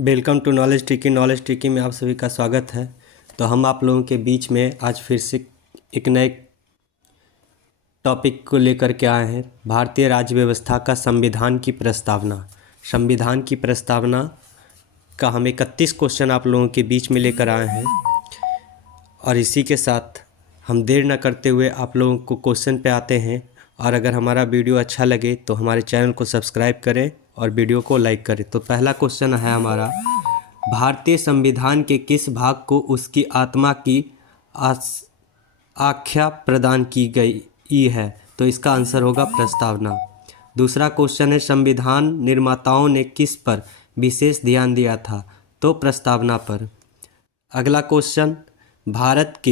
Welcome to knowledge tricky में आप सभी का स्वागत है। तो हम आप लोगों के बीच में आज फिर से एक नए टॉपिक को लेकर के आए हैं। भारतीय राज्य व्यवस्था का संविधान की प्रस्तावना। संविधान की प्रस्तावना का हम 31 क्वेश्चन आप लोगों के बीच में लेकर आए हैं और इसी के साथ हम देर न करते हुए आप लोगों को क्वेश्चन पे आते हैं। और अगर हमारा वीडियो अच्छा लगे तो हमारे चैनल को सब्सक्राइब करें और वीडियो को लाइक करें। तो पहला क्वेश्चन है हमारा, भारतीय संविधान के किस भाग को उसकी आत्मा की आख्या प्रदान की गई है? तो इसका आंसर होगा प्रस्तावना। दूसरा क्वेश्चन है, संविधान निर्माताओं ने किस पर विशेष ध्यान दिया था? तो प्रस्तावना पर। अगला क्वेश्चन, भारत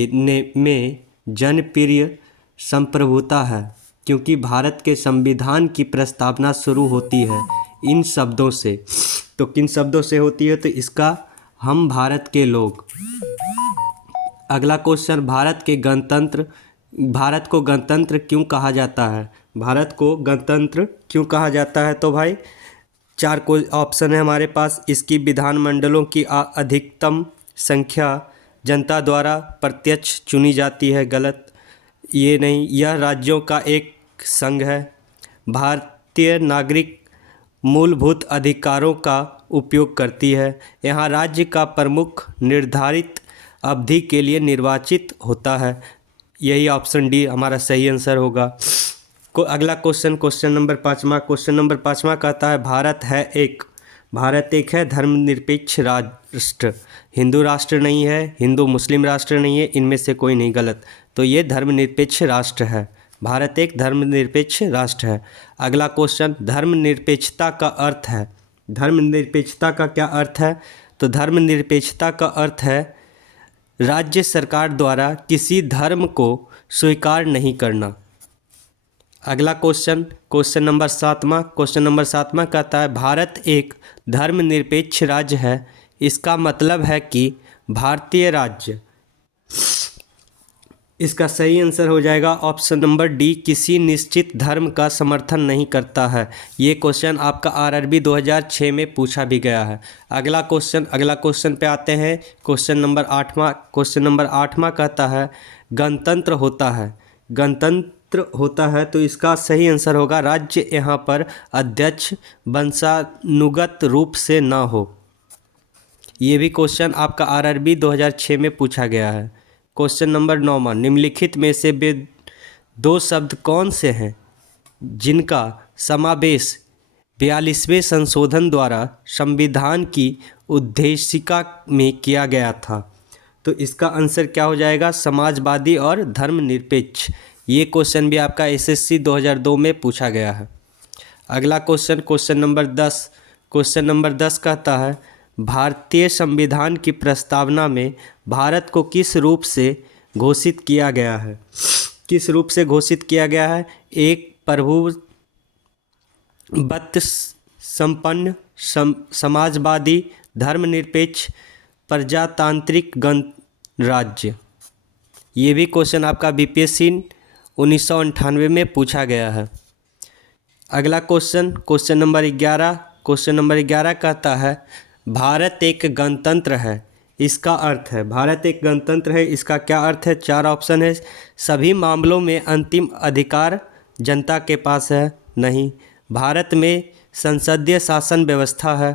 में जनप्रिय संप्रभुता है क्योंकि भारत के संविधान की प्रस्तावना शुरू होती है इन शब्दों से। तो किन शब्दों से होती है? तो इसका हम भारत के लोग। अगला क्वेश्चन, भारत को गणतंत्र क्यों कहा जाता है? भारत को गणतंत्र क्यों कहा जाता है? तो भाई 4 को ऑप्शन है हमारे पास। इसकी विधानमंडलों की अधिकतम संख्या जनता द्वारा प्रत्यक्ष चुनी जाती है। गलत, ये नहीं। यह राज्यों का एक संघ है। भारतीय नागरिक मूलभूत अधिकारों का उपयोग करती है। यहाँ राज्य का प्रमुख निर्धारित अवधि के लिए निर्वाचित होता है। यही ऑप्शन डी हमारा सही आंसर होगा। अगला क्वेश्चन नंबर 5वां। क्वेश्चन नंबर 5वां कहता है, भारत एक है धर्मनिरपेक्ष राष्ट्र। हिंदू राष्ट्र नहीं है, हिंदू मुस्लिम राष्ट्र नहीं है, इनमें से कोई नहीं। गलत। तो ये धर्मनिरपेक्ष राष्ट्र है। भारत एक धर्मनिरपेक्ष राष्ट्र है। अगला क्वेश्चन, धर्मनिरपेक्षता का अर्थ है। धर्मनिरपेक्षता का क्या अर्थ है? तो धर्मनिरपेक्षता का अर्थ है राज्य सरकार द्वारा किसी धर्म को स्वीकार नहीं करना। अगला क्वेश्चन नंबर 7वां। क्वेश्चन नंबर 7वां कहता है, भारत एक धर्मनिरपेक्ष राज्य है। इसका मतलब है कि भारतीय राज्य। इसका सही आंसर हो जाएगा ऑप्शन नंबर डी, किसी निश्चित धर्म का समर्थन नहीं करता है। ये क्वेश्चन आपका आरआरबी 2006 में पूछा भी गया है। अगला क्वेश्चन पे आते हैं। क्वेश्चन नंबर 8वां कहता है, गणतंत्र होता है। तो इसका सही आंसर होगा, राज्य यहाँ पर अध्यक्ष वंशानुगत रूप से ना हो। ये भी क्वेश्चन आपका आरआरबी 2006 में पूछा गया है। क्वेश्चन नंबर 9वां, निम्नलिखित में से वे 2 शब्द कौन से हैं जिनका समावेश 42वें संशोधन द्वारा संविधान की उद्देशिका में किया गया था? तो इसका आंसर क्या हो जाएगा? समाजवादी और धर्मनिरपेक्ष। ये क्वेश्चन भी आपका एसएससी 2002 में पूछा गया है। अगला क्वेश्चन नंबर 10। क्वेश्चन नंबर 10 कहता है, भारतीय संविधान की प्रस्तावना में भारत को किस रूप से घोषित किया गया है? किस रूप से घोषित किया गया है? एक प्रभुत्व संपन्न समाजवादी धर्मनिरपेक्ष प्रजातांत्रिक गणराज्य। ये भी क्वेश्चन आपका बीपीएससी 1998 में पूछा गया है। अगला क्वेश्चन नंबर 11। क्वेश्चन नंबर 11 कहता है, भारत एक गणतंत्र है। इसका अर्थ है, भारत एक गणतंत्र है, इसका क्या अर्थ है? 4 ऑप्शन है। सभी मामलों में अंतिम अधिकार जनता के पास है। नहीं। भारत में संसदीय शासन व्यवस्था है।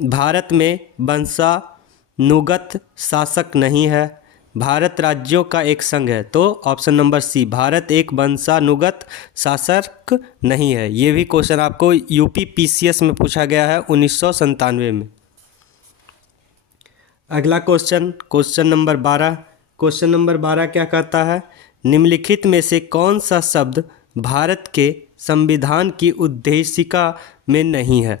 भारत में वंशानुगत शासक नहीं है। भारत राज्यों का एक संघ है। तो ऑप्शन नंबर सी, भारत एक वंशानुगत शासक नहीं है। ये भी क्वेश्चन आपको यूपी पीसीएस में पूछा गया है 1997 में। अगला क्वेश्चन नंबर 12। क्वेश्चन नंबर 12 क्या कहता है, निम्नलिखित में से कौन सा शब्द भारत के संविधान की उद्देशिका में नहीं है?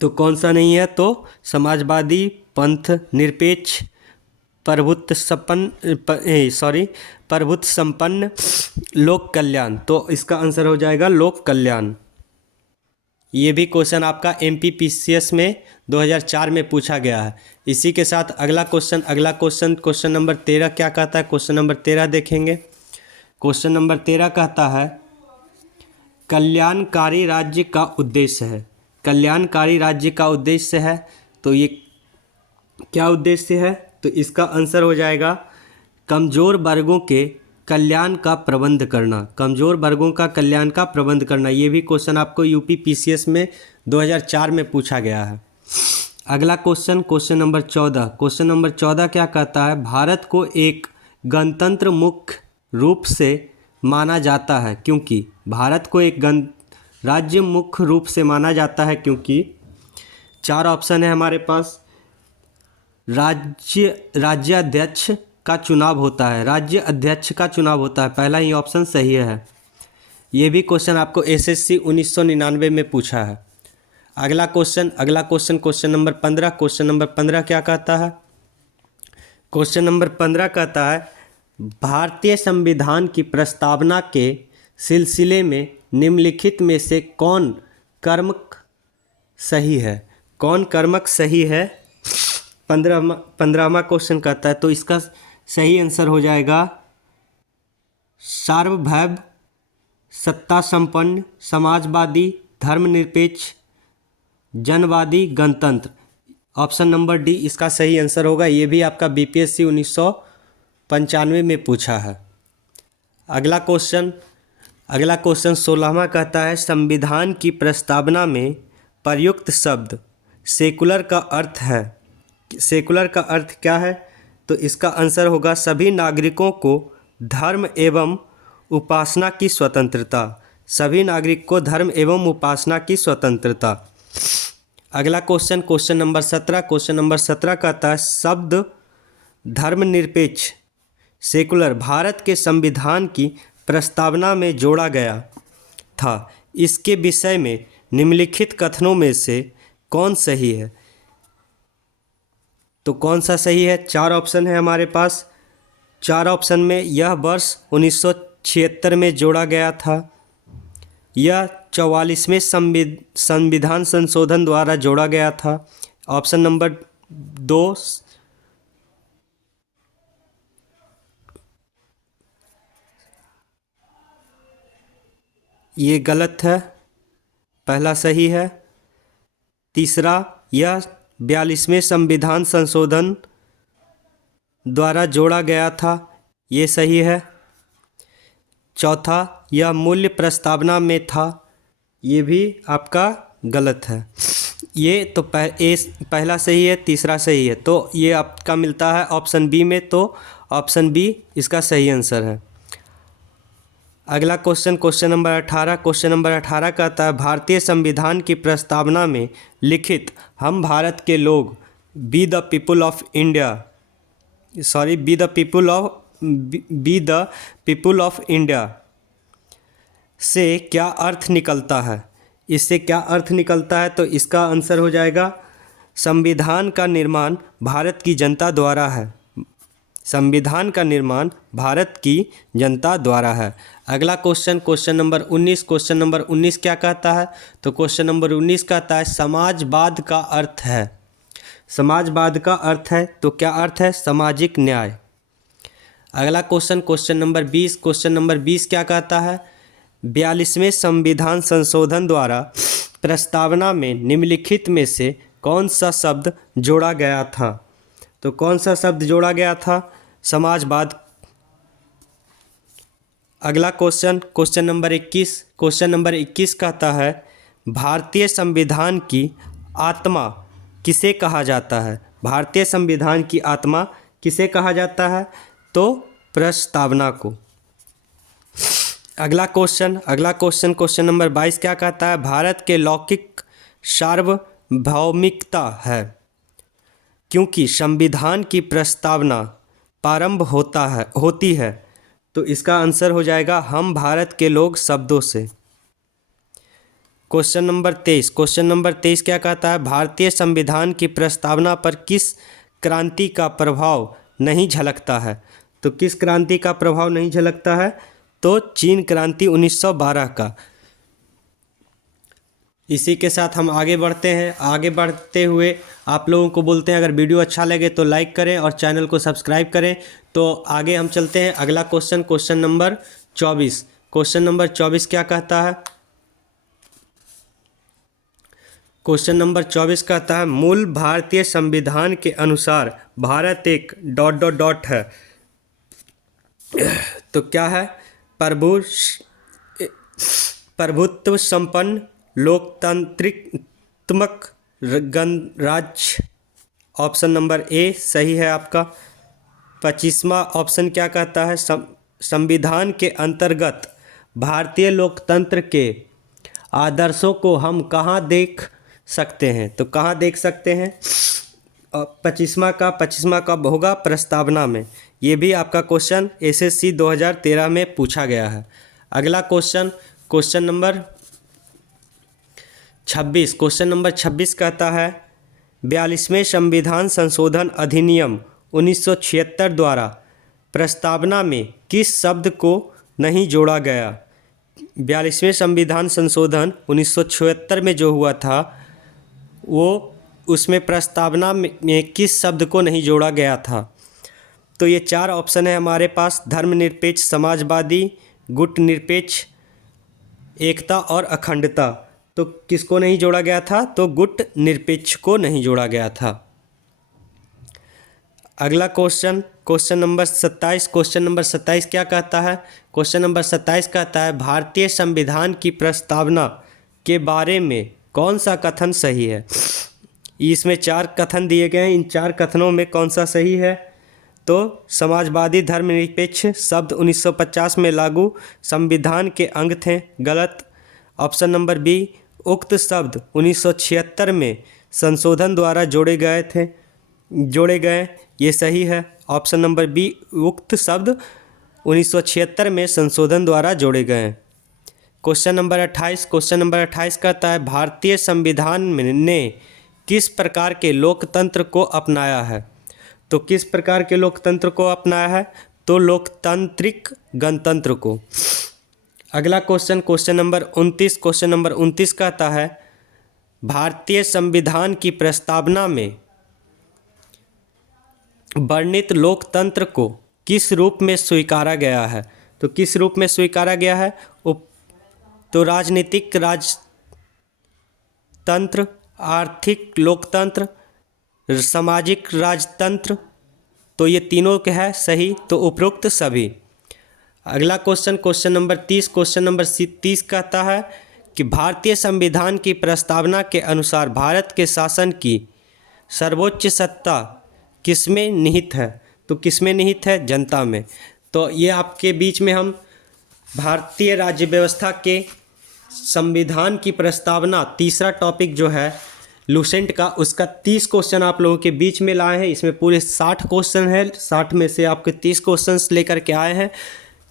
तो कौन सा नहीं है? तो समाजवादी, पंथ निरपेक्ष, प्रभुत्व संपन्न, लोक कल्याण। तो इसका आंसर हो जाएगा लोक कल्याण। ये भी क्वेश्चन आपका एमपीपीसीएस में 2004 में पूछा गया है। इसी के साथ अगला क्वेश्चन नंबर 13 क्या कहता है? क्वेश्चन नंबर 13 देखेंगे। क्वेश्चन नंबर 13 कहता है, कल्याणकारी राज्य का उद्देश्य है। कल्याणकारी राज्य का उद्देश्य है, तो ये क्या उद्देश्य है? तो इसका आंसर हो जाएगा कमज़ोर वर्गों के कल्याण का प्रबंध करना। कमज़ोर वर्गों का कल्याण का प्रबंध करना, ये भी क्वेश्चन आपको यूपी पीसीएस में 2004 में पूछा गया है। अगला question, question number 14। Question number 14 क्या कहता है? भारत को एक गणतंत्र मुख्य रूप से माना जाता है क्योंकि, भारत को एक राज्य मुख्य रूप से माना जाता है क्योंकि, चार ऑप्शन है हमारे पास। राज्याध्यक्ष का चुनाव होता है, राज्य अध्यक्ष का चुनाव होता है, पहला ही ऑप्शन सही है। ये भी क्वेश्चन आपको एसएससी 1999 में पूछा है। अगला question, question number 15। Question number 15 क्या कहता है? क्वेश्चन नंबर 15 कहता है भारतीय संविधान की प्रस्तावना के सिलसिले में निम्नलिखित में से कौन कर्मक सही है? कौन कर्मक सही है? 15वां क्वेश्चन कहता है, तो इसका सही आंसर हो जाएगा सार्वभौम, सत्ता संपन्न, समाजवादी, धर्मनिरपेक्ष, जनवादी, गणतंत्र। ऑप्शन नंबर डी इसका सही आंसर होगा। ये भी आपका बीपीएससी 1995 में पूछा है। अगला क्वेश्चन 16वां कहता है संविधान की प्रस्तावना में प्रयुक्त शब्द सेकुलर का अर्थ है। सेकुलर का अर्थ क्या है? तो इसका आंसर होगा सभी नागरिकों को धर्म एवं उपासना की स्वतंत्रता। सभी नागरिक को धर्म एवं उपासना की स्वतंत्रता। अगला क्वेश्चन नंबर 17। क्वेश्चन नंबर 17 कहता है शब्द धर्मनिरपेक्ष सेकुलर भारत के संविधान की प्रस्तावना में जोड़ा गया था। इसके विषय में निम्नलिखित कथनों में से कौन सही है? तो कौन सा सही है? चार ऑप्शन है हमारे पास। चार ऑप्शन में यह वर्ष 1976 में जोड़ा गया था, यह 44वें संविधान संशोधन द्वारा जोड़ा गया था। ऑप्शन नंबर 2 ये गलत है, पहला सही है। तीसरा यह 42वें संविधान संशोधन द्वारा जोड़ा गया था, ये सही है। चौथा यह मूल्य प्रस्तावना में था, ये भी आपका गलत है। ये तो पहला सही है, तीसरा सही है, तो ये आपका मिलता है ऑप्शन बी में, तो ऑप्शन बी इसका सही आंसर है। अगला क्वेश्चन नंबर 18। क्वेश्चन नंबर 18 कहता है भारतीय संविधान की प्रस्तावना में लिखित हम भारत के लोग be the people of India से क्या अर्थ निकलता है? इससे क्या अर्थ निकलता है? तो इसका आंसर हो जाएगा संविधान का निर्माण भारत की जनता द्वारा है। संविधान का निर्माण भारत की जनता द्वारा है। अगला क्वेश्चन नंबर 19। क्वेश्चन नंबर 19 क्या कहता है? तो क्वेश्चन नंबर 19 कहता है समाजवाद का अर्थ है। समाजवाद का अर्थ है, तो क्या अर्थ है? सामाजिक न्याय। अगला क्वेश्चन नंबर 20। क्वेश्चन नंबर 20 क्या कहता है? 42वें संविधान संशोधन द्वारा प्रस्तावना में निम्नलिखित में से कौन सा शब्द जोड़ा गया था? तो कौन सा शब्द जोड़ा गया था? समाजवाद। अगला क्वेश्चन नंबर 21। क्वेश्चन नंबर 21 कहता है भारतीय संविधान की आत्मा किसे कहा जाता है? भारतीय संविधान की आत्मा किसे कहा जाता है? तो प्रस्तावना को। अगला क्वेश्चन नंबर 22 क्या कहता है? भारत के लौकिक सार्वभौमिकता है क्योंकि संविधान की प्रस्तावना प्रारंभ होती है, तो इसका आंसर हो जाएगा हम भारत के लोग शब्दों से। क्वेश्चन नंबर 23 क्या कहता है? भारतीय संविधान की प्रस्तावना पर किस क्रांति का प्रभाव नहीं झलकता है? तो किस क्रांति का प्रभाव नहीं झलकता है? तो चीन क्रांति 1912 का। इसी के साथ हम आगे बढ़ते हैं। आगे बढ़ते हुए आप लोगों को बोलते हैं अगर वीडियो अच्छा लगे तो लाइक करें और चैनल को सब्सक्राइब करें। तो आगे हम चलते हैं। अगला क्वेश्चन नंबर 24। क्वेश्चन नंबर 24 क्या कहता है? क्वेश्चन नंबर 24 कहता है मूल भारतीय संविधान के अनुसार भारत एक डॉट डॉट डॉट है। तो क्या है? प्रभुत्व संपन्न लोकतांत्रिक गणराज्य। ऑप्शन नंबर ए सही है आपका। 25वां ऑप्शन क्या कहता है? संविधान के अंतर्गत भारतीय लोकतंत्र के आदर्शों को हम कहाँ देख सकते हैं? तो कहाँ देख सकते हैं? 25वां कब होगा? प्रस्तावना में। ये भी आपका क्वेश्चन एसएससी 2013 में पूछा गया है। अगला क्वेश्चन नंबर 26। क्वेश्चन नंबर 26 कहता है 42वें संविधान संशोधन अधिनियम 1976 द्वारा प्रस्तावना में किस शब्द को नहीं जोड़ा गया? 42वें संविधान संशोधन 1976 में जो हुआ था वो उसमें प्रस्तावना में किस शब्द को नहीं जोड़ा गया था? तो ये 4 ऑप्शन है हमारे पास। धर्मनिरपेक्ष, समाजवादी, गुट निरपेक्ष, एकता और अखंडता। तो किसको नहीं जोड़ा गया था? तो गुट निरपेक्ष को नहीं जोड़ा गया था। अगला क्वेश्चन नंबर 27। क्वेश्चन नंबर 27 क्या कहता है? क्वेश्चन नंबर 27 कहता है भारतीय संविधान की प्रस्तावना के बारे में कौन सा कथन सही है? इसमें 4 कथन दिए गए हैं। इन 4 कथनों में कौन सा सही है? तो समाजवादी धर्मनिरपेक्ष शब्द 1950 में लागू संविधान के अंग थे, गलत। ऑप्शन नंबर बी उक्त शब्द 1976 में संशोधन द्वारा जोड़े गए, ये सही है। ऑप्शन नंबर बी उक्त शब्द 1976 में संशोधन द्वारा जोड़े गए। क्वेश्चन नंबर 28 कहता है भारतीय संविधान ने किस प्रकार के लोकतंत्र को अपनाया है? तो किस प्रकार के लोकतंत्र को अपनाया है? तो लोकतांत्रिक गणतंत्र को। अगला क्वेश्चन नंबर 29 कहता है भारतीय संविधान की प्रस्तावना में वर्णित लोकतंत्र को किस रूप में स्वीकारा गया है? तो किस रूप में स्वीकारा गया है? तो राजनीतिक राजतंत्र, आर्थिक लोकतंत्र, सामाजिक राजतंत्र। तो ये तीनों के है सही, तो उपरोक्त सभी। अगला क्वेश्चन नंबर 30 कहता है कि भारतीय संविधान की प्रस्तावना के अनुसार भारत के शासन की सर्वोच्च सत्ता किसमें निहित है? तो किसमें निहित है? जनता में। तो ये आपके बीच में हम भारतीय राज्य व्यवस्था के संविधान की प्रस्तावना तीसरा टॉपिक जो है लूसेंट का, उसका 30 क्वेश्चन आप लोगों के बीच में लाए हैं। इसमें पूरे 60 क्वेश्चन है, 60 में से आपके 30 क्वेश्चंस लेकर के आए हैं।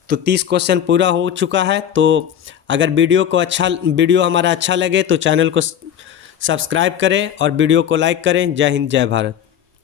तो 30 क्वेश्चन पूरा हो चुका है। तो अगर वीडियो हमारा अच्छा लगे तो चैनल को सब्सक्राइब करें और वीडियो को लाइक करें। जय हिंद, जय भारत।